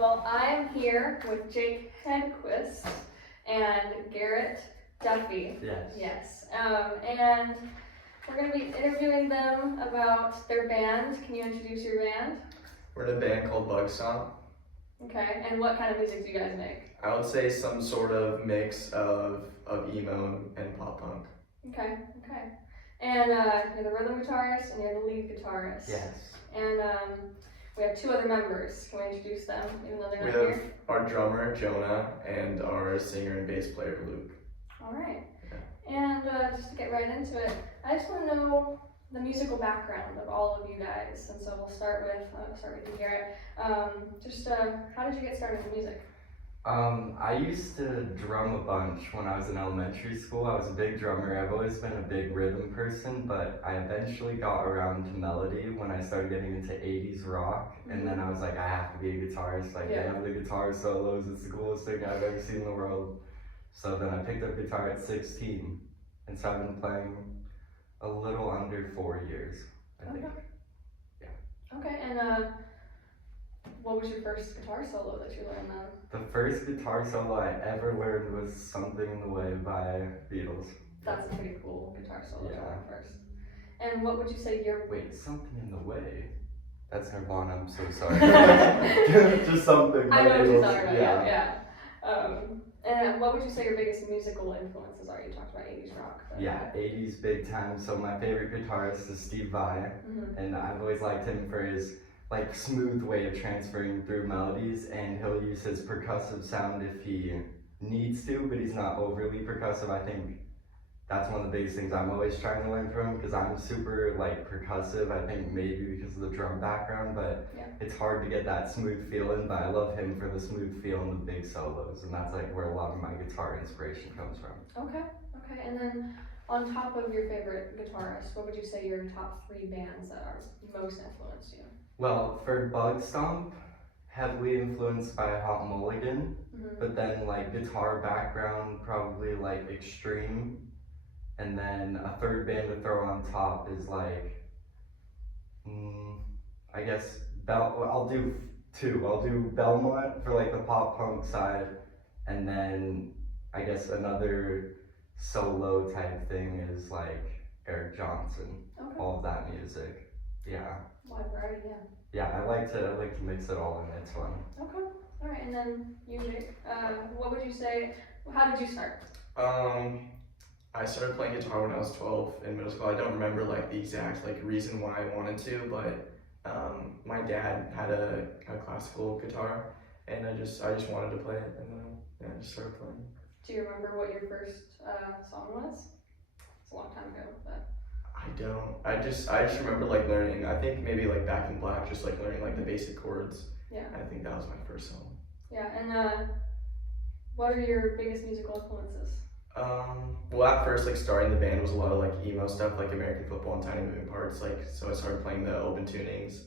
Well, I'm here with Jake Hedquist and Garrett Duffy. Yes. Yes. And we're going to be interviewing them about their band. Can you introduce your band? We're in a band called Stomp. Okay. And what kind of music do you guys make? I would say some sort of mix of emo and pop punk. Okay. And you're the rhythm guitarist and you're the lead guitarist. Yes. And we have two other members. Can we introduce them, even though they're We not have here? our drummer, Jonah, and our singer and bass player, Luke. All right. Yeah. And just to get right into it, I just want to know the musical background of all of you guys. And so we'll start with you, Garrett. How did you get started in music? I used to drum a bunch when I was in elementary school. I was a big drummer. I've always been a big rhythm person, but I eventually got around to melody when I started getting into 80s rock. And then I was like, I have to be a guitarist. Like, Yeah. I have the guitar solos. It's the coolest thing I've ever seen in the world. So then I picked up guitar at 16. And so I've been playing a little under 4 years, I think. Okay, and what was your first guitar solo that you learned then? The first guitar solo I ever learned was Something in the Way by Beatles. That's a pretty cool guitar solo to Yeah. learn first. And what would you say your... Wait, Something in the Way? That's Nirvana, I'm so sorry. Just something. I know what you're talking about, Yeah. yeah. And what would you say your biggest musical influences are? You talked about 80s rock. But... Yeah, 80s big time. So my favorite guitarist is Steve Vai, and I've always liked him for his like smooth way of transferring through melodies, and he'll use his percussive sound if he needs to, but he's not overly percussive. I think that's one of the biggest things I'm always trying to learn from him, because I'm super like percussive. I think maybe because of the drum background, but yeah. It's hard to get that smooth feeling, but I love him for the smooth feel and the big solos, and that's like where a lot of my guitar inspiration comes from. Okay, and then on top of your favorite guitarist, what would you say your top 3 bands that are most influenced you? Well, for Stomp, heavily influenced by Hot Mulligan, but then like guitar background, probably like Extreme, and then a third band to throw on top is like, I guess, I'll do 2. I'll do Belmont for like the pop punk side, and then I guess another solo type thing is like Eric Johnson. Okay. All of that music. Yeah. Wide variety, yeah. Yeah, I like to mix it all in. It's fun. Okay. All right, and then you, Jake, what would you say? How did you start? I started playing guitar when I was 12 in middle school. I don't remember like the exact like reason why I wanted to, but my dad had a classical guitar, and I just wanted to play it, and then I just started playing. Do you remember what your first song was? It's a long time ago, but. I don't. I just remember like learning. I think maybe like Back in Black, just like learning like the basic chords. Yeah. I think that was my first song. Yeah, and what are your biggest musical influences? Well, at first, like starting the band was a lot of like emo stuff, like American Football and Tiny Moving Parts. Like, so I started playing the open tunings,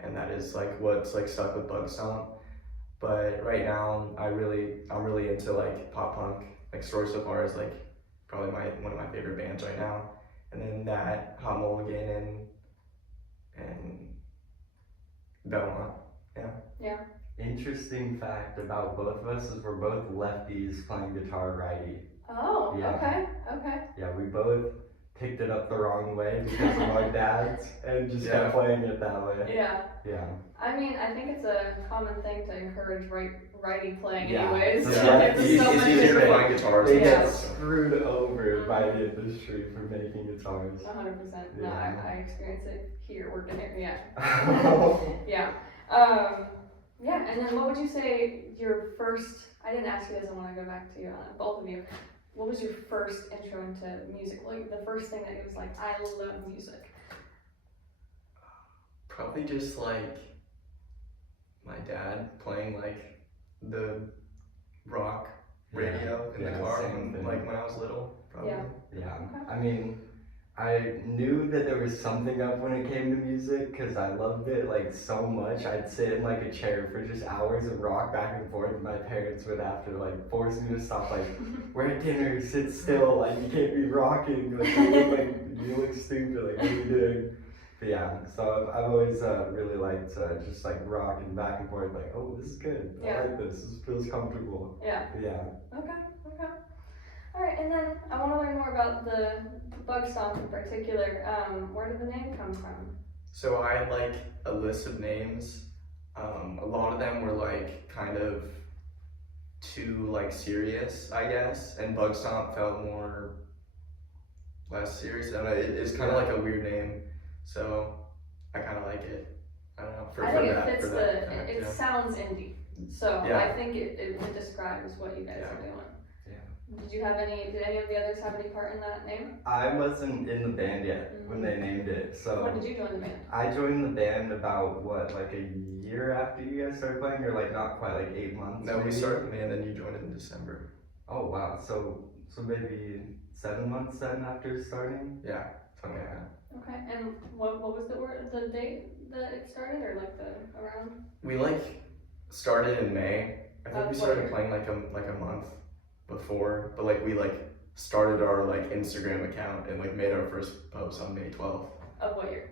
and that is like what's like stuck with Stomp. But right now, I'm really into like pop punk. Like Story So Far is like probably one of my favorite bands right now. And then that, Hot Mulligan, and Belmont, yeah. Yeah. Interesting fact about both of us is we're both lefties playing guitar righty. Oh, Yeah. okay. Yeah, we both picked it up the wrong way because of our dads and just Yeah. kept playing it that way. Yeah. Yeah. I mean, I think it's a common thing to encourage righty playing Yeah. anyways. Yeah. Like, there's so It's much easier to different- find guitars. They than get that, so. screwed over by the industry for making guitars. 100%. No, Yeah. I experience it here, working here, yeah. Yeah. Yeah, and then what would you say your first, I didn't ask you this, I want to go back to both of you. What was your first intro into music? Like the first thing that it was like, I love music. Probably just like my dad playing like the rock radio in the car when I was little. Probably. Yeah. Yeah. Okay. I mean, I knew that there was something up when it came to music because I loved it like so much. I'd sit in like a chair for just hours and rock back and forth. My parents would have to like force me to stop. Like, we're at dinner, sit still. Like, you can't be rocking. Like, you look stupid. Like, what are you doing? But yeah, so I've always really liked just like rocking back and forth, like, oh, this is good. I Yeah. like this. This feels comfortable. Yeah. Yeah. Okay. All right, and then I want to learn more about the Bug Stomp in particular. Where did the name come from? So I had like a list of names. A lot of them were like kind of too like serious, I guess, and Bug Stomp felt less serious. I don't know, it's kind of like a weird name, so I kind of like it. I don't know. I think it fits fact, it yeah. sounds indie, so Yeah. I think it describes what you guys are doing. Did any of the others have any part in that name? I wasn't in the band yet when they named it, so. When did you join the band? I joined the band about what, like a year after you guys started playing, or like not quite, like 8 months? No, maybe? we started the band, then you joined in December. Oh wow, so maybe 7 months then after starting? Yeah, something like that. Okay, and what was the date that it started, or like the around? We like started in May. I think we started playing like a month before, but like we like started our like Instagram account and like made our first post on May 12th. Of what year?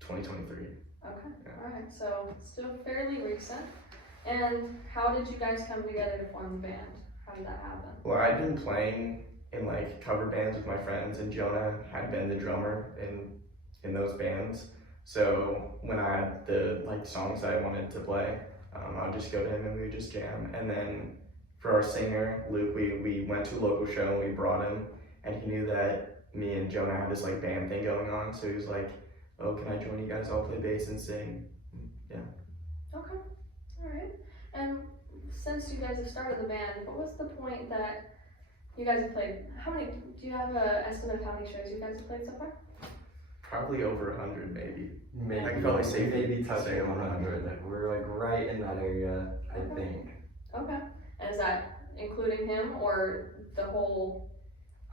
2023. Okay, Yeah. alright, so still fairly recent. And how did you guys come together to form the band? How did that happen? Well, I'd been playing in like cover bands with my friends, and Jonah had been the drummer in those bands. So when I had the like songs that I wanted to play, I would just go to him and we would just jam. And then for our singer Luke, we went to a local show and we brought him, and he knew that me and Jonah had this like band thing going on, so he was like, "Oh, can I join you guys? I'll play bass and sing." Yeah. Okay, alright. And since you guys have started the band, what was the point that you guys have played? Do you have an estimate of how many shows you guys have played so far? Probably over 100, maybe. Maybe. I can probably say maybe touching say 100. Like we're like right in that area, I think. Okay. And is that including him or the whole?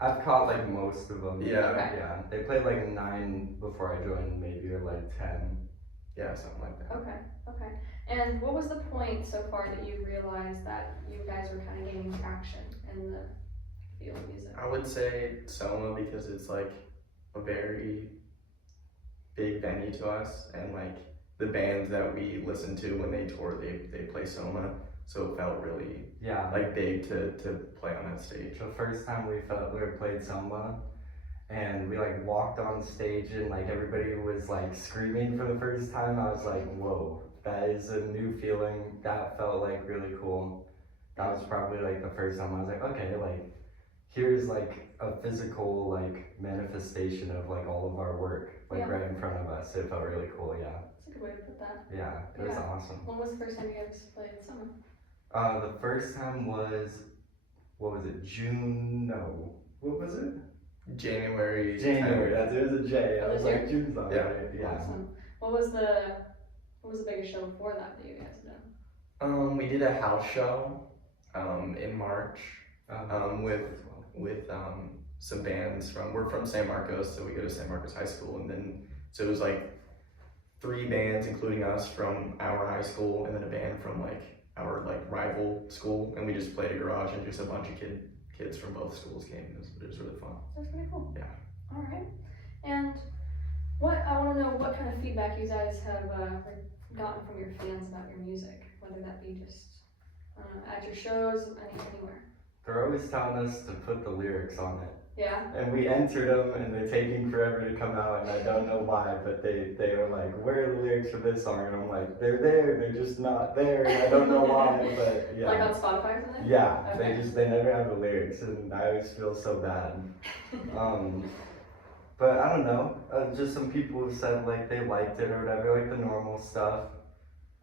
I've caught like most of them. Yeah. Okay. Yeah. They played like 9 before I joined, maybe, or like 10. Yeah, something like that. Okay. And what was the point so far that you realized that you guys were kind of gaining traction in the field of music? I would say Soma, because it's like a very big venue to us, and like the bands that we listen to when they tour, they play Soma, so it felt really like big to play on that stage. The first time we played Samba, and we like walked on stage and like everybody was like screaming for the first time, I was like, whoa, that is a new feeling. That felt like really cool. That was probably like the first time I was like, okay, like here's like a physical like manifestation of like all of our work like right in front of us. It felt really cool. Yeah. That's a good way to put that. Yeah, it was awesome. When was the first time you guys played Summer? The first time was, what was it? June? No. What was it? January. It was a J. I was like, June's not right. Yeah. Awesome. What was the biggest show before that you guys did? We did a house show in March with some bands we're from San Marcos, so we go to San Marcos High School, and then so it was like 3 bands including us from our high school, and then a band from like our like rival school, and we just played a garage, and just a bunch of kids from both schools came. It was really fun. That's pretty cool. Yeah. All right. And I want to know what kind of feedback you guys have gotten from your fans about your music, whether that be just at your shows, anywhere. They're always telling us to put the lyrics on it. Yeah. And we entered them, and they're taking forever to come out, and I don't know why, but they are like, where are the lyrics for this song? And I'm like, they're there, they're just not there, and I don't know why, but yeah. Like on Spotify or something? Yeah, Okay. they never have the lyrics, and I always feel so bad. But I don't know, just some people have said like they liked it or whatever, like the normal stuff.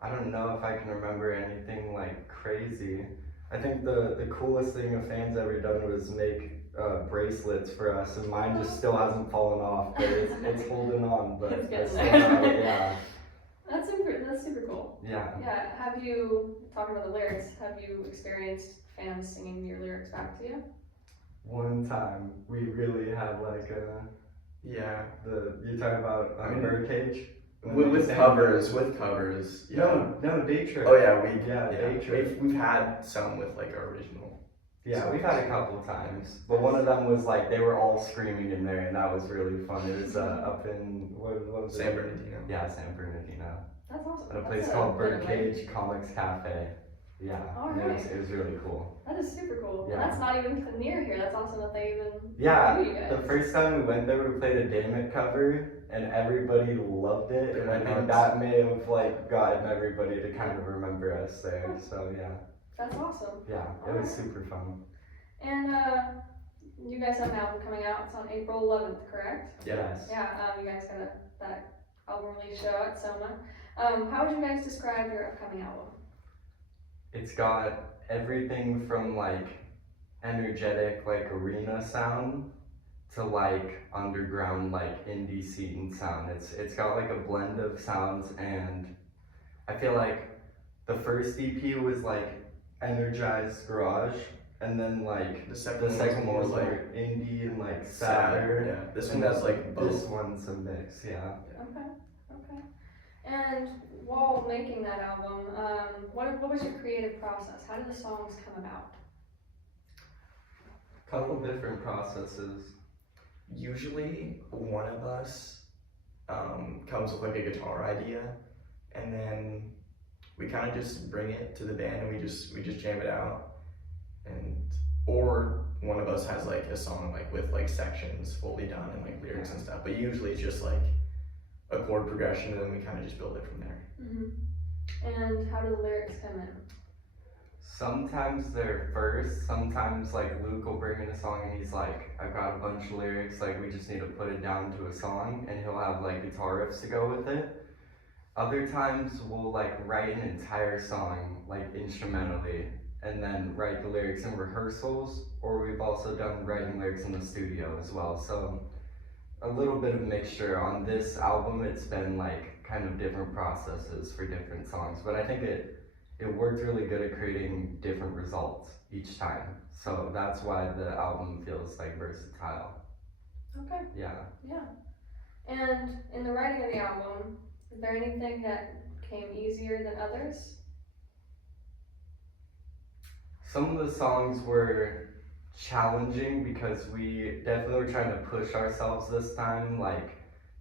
I don't know if I can remember anything like crazy. I think the coolest thing a fan's ever done was make bracelets for us, and mine just still hasn't fallen off, but it's holding on, but It's I getting still there. have it, yeah. That's super cool. Yeah. Yeah. Have you, talking about the lyrics, have you experienced fans singing your lyrics back to you? One time we really had like Yeah. you're talking about Birdcage? With covers. Yeah. No, Day Trip. Oh yeah, Day Trip. We've had some with like our original Yeah, we've had a couple times, but one of them was like they were all screaming in there, and that was really fun. It was up in what was San it? Bernardino. Yeah, San Bernardino. That's awesome. At a That's place called good way. Birdcage Comics Cafe. Yeah, Alright. it was really cool. That is super cool. Yeah. That's not even near here. That's awesome that they even Yeah, knew you guys. the first time we went there, we played a Damn It cover, and everybody loved it, and I think that may have like gotten everybody to kind of remember us there. So yeah. That's awesome. Yeah, it was super fun. And you guys have an album coming out. It's on April 11th, correct? Yes. Yeah. You guys got that album release show at Soma. How would you guys describe your upcoming album? It's got everything from like energetic like arena sound to like underground like indie scene sound. It's got like a blend of sounds, and I feel like the first EP was like energized garage, and then like The second one was more like indie and like sad. sadder. Yeah. This And one has then like this both. one's a mix, yeah. Okay. And while making that album, what was your creative process? How did the songs come about? Couple different processes. Usually one of us comes with like a guitar idea, and then we kind of just bring it to the band and we just jam it out, and or one of us has like a song like with like sections fully done and like lyrics and stuff, but usually it's just like a chord progression, and then we kind of just build it from there. And how do the lyrics come in? Sometimes they're first, sometimes like Luke will bring in a song and he's like, I've got a bunch of lyrics, like we just need to put it down to a song, and he'll have like guitar riffs to go with it. Other times we'll like write an entire song like instrumentally and then write the lyrics in rehearsals, or we've also done writing lyrics in the studio as well. So a little bit of mixture. On this album it's been like kind of different processes for different songs, but I think it worked really good at creating different results each time. So that's why the album feels like versatile. Okay. Yeah. And in the writing of the album, is there anything that came easier than others? Some of the songs were challenging because we definitely were trying to push ourselves this time, like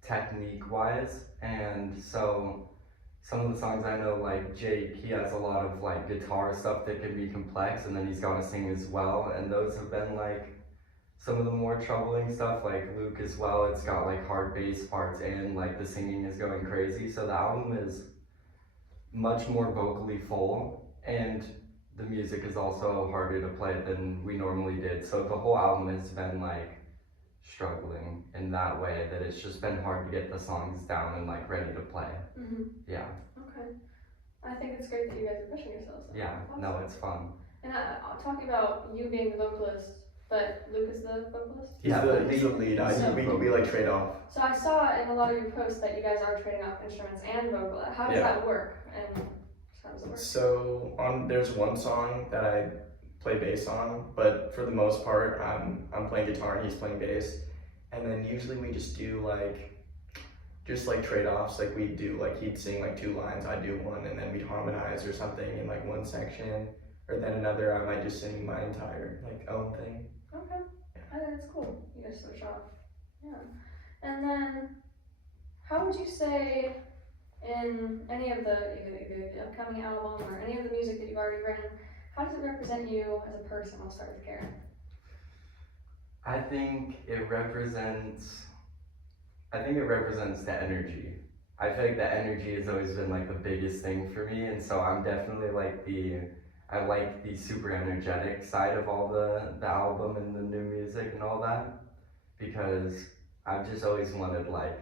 technique wise, and so some of the songs I know, like Jake, he has a lot of like guitar stuff that can be complex, and then he's got to sing as well, and those have been like some of the more troubling stuff. Like Luke as well, it's got like hard bass parts and like the singing is going crazy, so the album is much more vocally full, and the music is also harder to play than we normally did, so the whole album has been like struggling in that way, that it's just been hard to get the songs down and like ready to play. Yeah. Okay. I think it's great that you guys are pushing yourselves. Yeah, no, it's fun. And talking about you being the vocalist, but Luke is the vocalist? He's the lead. We like trade off. So I saw in a lot of your posts that you guys are trading off instruments and vocal. How does that work? And how does it work? So there's one song that I play bass on, but for the most part I'm playing guitar and he's playing bass, and then usually we just do like trade-offs. Like we do like he'd sing like 2 lines, I'd do one, and then we'd harmonize or something in like one section, or then another I might just sing my entire like own thing. Okay. I think it's cool. You guys switch off. Yeah. And then how would you say in any of either the upcoming album or any of the music that you've already written, how does it represent you as a person? I'll start with Karen. I think it represents the energy. I feel like the energy has always been like the biggest thing for me, and so I'm definitely like I like the super energetic side of all the album and the new music and all that, because I've just always wanted like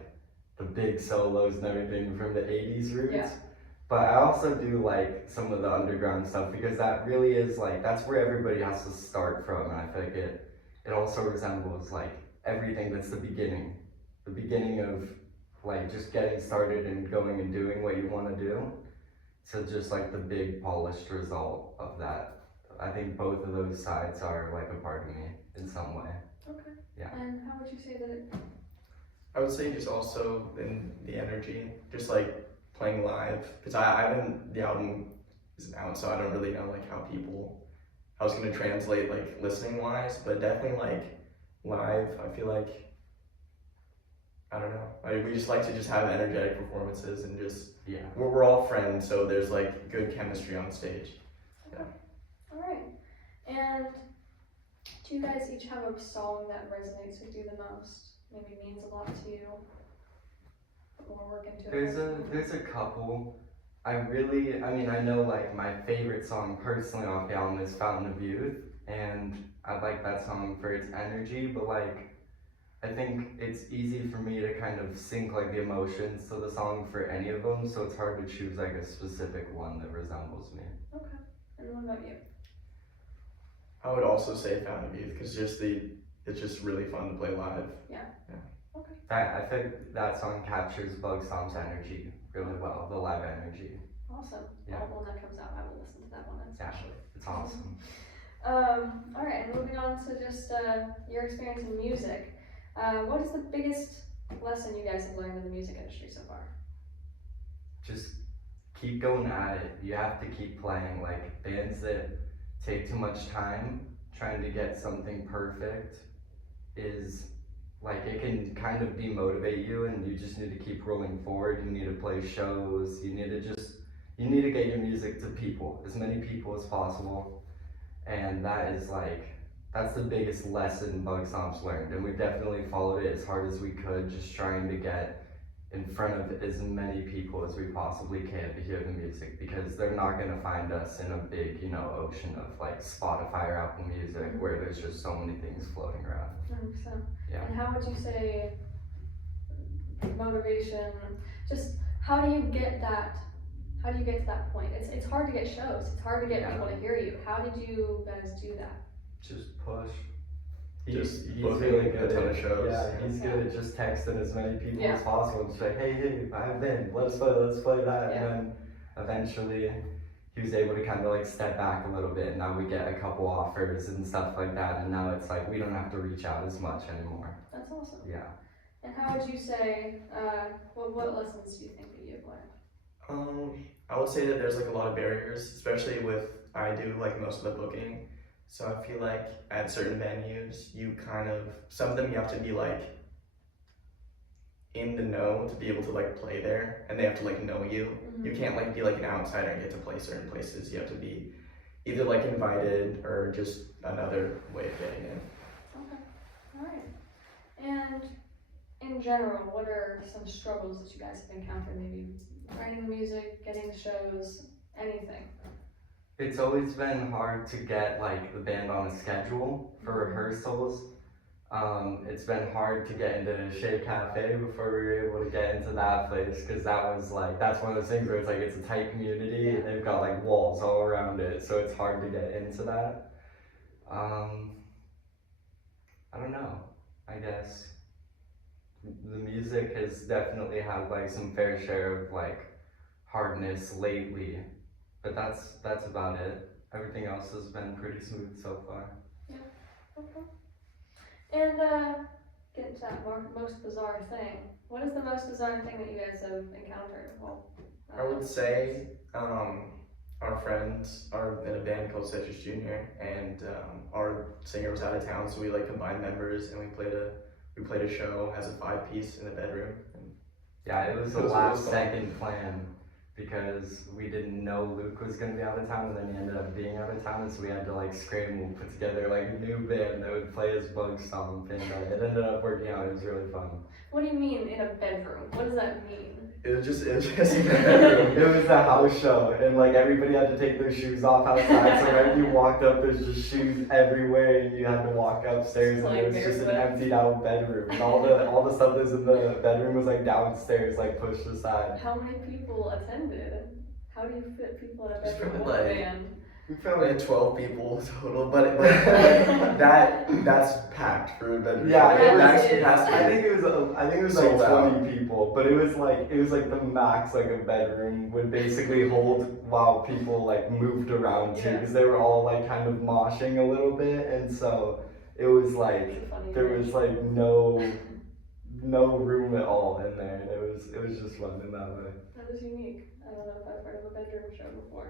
the big solos and everything from the 80s roots. Yeah. But I also do like some of the underground stuff, because that really is like, that's where everybody has to start from, and I feel like it also resembles like everything that's the beginning of like just getting started and going and doing what you want to do, to just like the big polished result of that. I think both of those sides are like a part of me in some way. Okay. Yeah. And how would you say that it... I would say just also in the energy, just like playing live, because the album isn't out, so I don't really know like how people I was gonna translate like listening wise, but definitely like live. I feel like I don't know. We just like to just have energetic performances and just Yeah. we're all friends, so there's like good chemistry on stage. Yeah. All right. And do you guys each have a song that resonates with you the most? Maybe means a lot to you? Or work into it? There's a couple. I know like my favorite song personally off the album is Fountain of Youth, and I like that song for its energy, but like I think it's easy for me to kind of sync like the emotions to the song for any of them, so it's hard to choose like a specific one that resembles me. Okay. And what about you? I would also say Fountain of Youth because it's just really fun to play live. Yeah. Okay. I think that song captures Bug Stomp's energy really well, the live energy. Awesome. Yeah. Well, when that comes out, I will listen to that one especially. It's awesome. All right, and moving on to just your experience in music. What is the biggest lesson you guys have learned in the music industry so far? Just keep going at it. You have to keep playing. Like bands that take too much time trying to get something perfect is like it can kind of demotivate you, and you just need to keep rolling forward. You need to play shows. You need to get your music to people, as many people as possible, and that's the biggest lesson Bug Stomp's learned, and we definitely followed it as hard as we could, just trying to get in front of as many people as we possibly can to hear the music, because they're not going to find us in a big, ocean of like Spotify or Apple Music where there's just so many things floating around. 100%. Yeah. And how would you say motivation, just how do you get to that point? It's hard to get shows. It's hard to get people to hear you. How did you guys do that? Just push. He's He's really good a ton at of shows. Yeah, he's good at just texting as many people Yeah. as possible and just like, hey, I have been, let's play that. Yeah. And then eventually he was able to kind of like step back a little bit, and now we get a couple offers and stuff like that, and now it's like we don't have to reach out as much anymore. That's awesome. Yeah. And how would you say, what lessons do you think that you've learned? I would say that there's like a lot of barriers, especially with I do like most of the booking. So I feel like at certain venues, some of them you have to be like in the know to be able to like play there, and they have to like know you. Mm-hmm. You can't like be like an outsider and get to play certain places. You have to be either like invited or just another way of getting in. Okay, all right. And in general, what are some struggles that you guys have encountered? Maybe writing the music, getting the shows, anything? It's always been hard to get like the band on a schedule for rehearsals. It's been hard to get into Shea Cafe before we were able to get into that place, because that's one of those things where it's like it's a tight community and they've got like walls all around it, so it's hard to get into that. I don't know, I guess the music has definitely had like some fair share of like hardness lately, but that's about it. Everything else has been pretty smooth so far. Yeah. Okay. And get to that most bizarre thing. What is the most bizarre thing that you guys have encountered? Well, I would say our friends are in a band called Citrus Junior, and our singer was out of town, so we like combined members and we played a show as a 5-piece in the bedroom. Yeah, it was the last second plan, because we didn't know Luke was gonna be out of town, and then he ended up being out of town, and so we had to like scramble, put together like a new band that would play his Bug Stomp, and it ended up working out. It was really fun. What do you mean in a bedroom? What does that mean? It was just in the bedroom. It was a house show, and like everybody had to take their shoes off outside, so when you walked up, there's just shoes everywhere, and you had to walk upstairs, and it was just an emptied out bedroom, and all the stuff that's in the bedroom was like downstairs, like pushed aside. How many people attended? How do you fit people in a Just bedroom with probably, a like, band? We probably had 12 people total, but that's packed for a bedroom. Yeah, it was, max capacity. I think it was Sold like out. 20 people, but it was like the max like a bedroom would basically hold while people like moved around too, Yeah. because they were all like kind of moshing a little bit, and so it was like It's a funny there thing. was like no room at all in there, and it was just fun in that way. That is unique. I don't know if I've heard of a bedroom show before.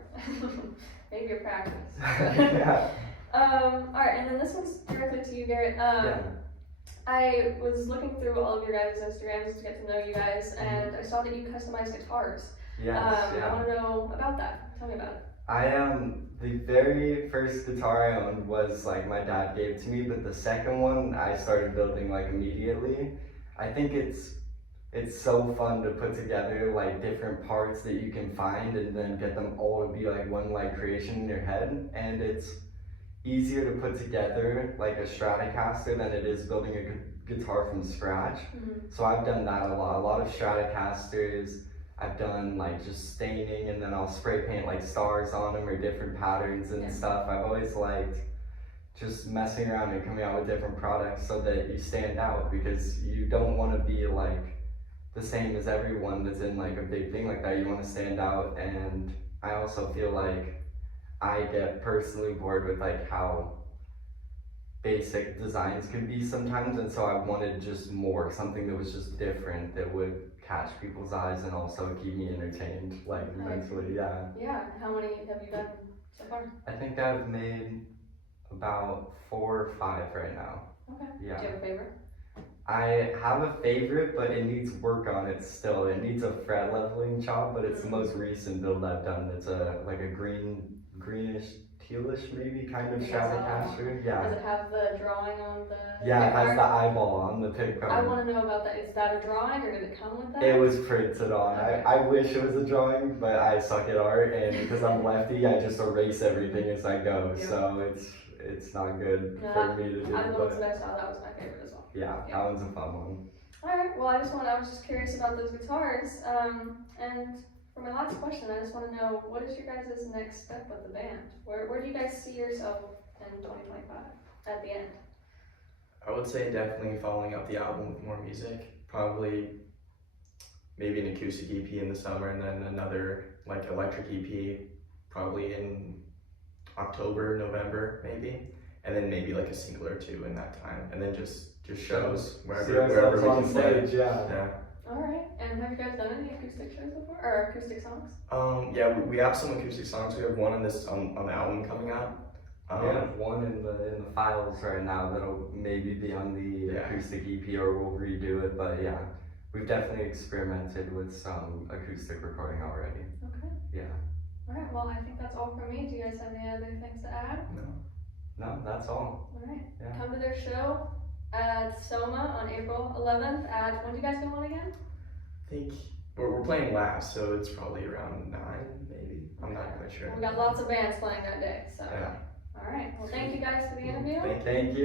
Maybe a practice. Yeah. Alright, and then this one's directly to you, Garrett. I was looking through all of your guys' Instagrams to get to know you guys, and I saw that you customize guitars. Yes, I want to know about that. Tell me about it. The very first guitar I owned was like my dad gave to me, but the second one I started building like immediately. I think it's so fun to put together like different parts that you can find and then get them all to be like one like creation in your head, and it's easier to put together like a Stratocaster than it is building a guitar from scratch. So I've done that a lot of Stratocasters. I've done like just staining, and then I'll spray paint like stars on them or different patterns and stuff. I've always liked just messing around and coming out with different products so that you stand out, because you don't want to be like the same as everyone that's in like a big thing like that. You want to stand out, and I also feel like I get personally bored with like how basic designs can be sometimes, and so I wanted just more, something that was just different, that would catch people's eyes and also keep me entertained, like eventually, yeah. Yeah, how many have you done so far? I think I've made about 4 or 5 right now. Okay. Yeah. Do you have a favorite? I have a favorite, but it needs work on it still. It needs a fret leveling job, but it's the most recent build I've done. It's like a greenish, tealish maybe kind of Stratocaster. Yeah. Does it have the drawing on the Yeah, it has card? the eyeball on the pick card. I want to know about that. Is that a drawing, or did it come with that? It was printed on. I wish it was a drawing, but I suck at art, and because I'm lefty, I just erase everything as I go. Yeah. So it's not good for me to do. Out of the ones that I saw, that was my favorite as well. Yeah, that one's a fun one. Alright, well I was just curious about those guitars. And for my last question, I just want to know, what is your guys' next step with the band? Where do you guys see yourself in 2025 at the end? I would say definitely following up the album with more music. Probably maybe an acoustic EP in the summer, and then another like electric EP probably in October, November maybe. And then maybe like a single or 2 in that time. And then just shows wherever we on can play. stage, yeah. Alright, and have you guys done any acoustic shows before? Or acoustic songs? Yeah, we have some acoustic songs. We have one on the album coming out. We have one in the files right now that'll maybe be on the acoustic EP, or we'll redo it, but yeah, we've definitely experimented with some acoustic recording already. Okay. Yeah. Alright, well I think that's all from me. Do you guys have any other things to add? No, that's all. Alright. Yeah. Come to their show at Soma on April 11th at, when do you guys go on again? I think we're playing last, so it's probably around 9 maybe. I'm not quite sure. Well, we got lots of bands playing that day, so. Yeah. Alright, well thank you guys for the interview. Thank you.